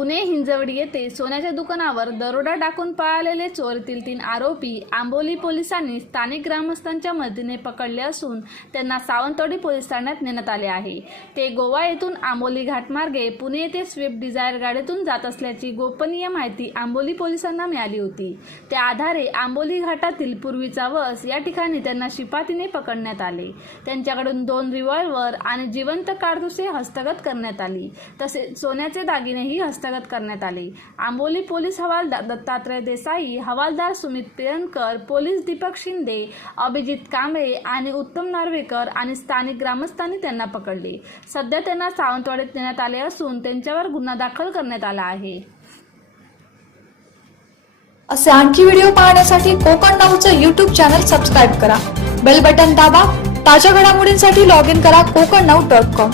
पुणे हिंजवडी येथे सोन्याच्या दुकानावर दरोडा टाकून पळालेले चोरीतील तीन आरोपी आंबोली पोलिसांनी स्थानिक ग्रामस्थांच्या मदतीने पकडले असून त्यांना सावंतवाडी पोलीस ठाण्यात नेण्यात आले आहे. ते गोवा येथून आंबोली घाटमार्गे पुणे येथे स्विफ्ट डिझायर गाडीतून जात असल्याची गोपनीय माहिती आंबोली पोलिसांना मिळाली होती. त्या आधारे आंबोली घाटातील पूर्वीचा वस या ठिकाणी त्यांना शिपातीने पकडण्यात आले. त्यांच्याकडून दोन रिव्हॉल्वर आणि जिवंत कारतुसे हस्तगत करण्यात आली. तसेच सोन्याचे दागिनेही हस्तगत करण्यात आले. आंबोली पोलीस हवालदार दत्तात्रय देसाई हवालदार सुमित पिळणकर पोलीस दीपक शिंदे अभिजित कांबळे आणि उत्तम नार्वेकर आणि स्थानिक ग्रामस्थांनी त्यांना पकडले. सध्या त्यांना सावंतवाडीत नेण्यात आले असून त्यांच्यावर गुन्हा दाखल करण्यात आला आहे. असे आणखी व्हिडिओ पाहण्यासाठी कोकण नाऊचं यूट्यूब चॅनल सबस्क्राईब करा. बेल बटन दाबा. ताज्या घडामोडींसाठी लॉग इन करा कोकण नाऊ डॉट कॉम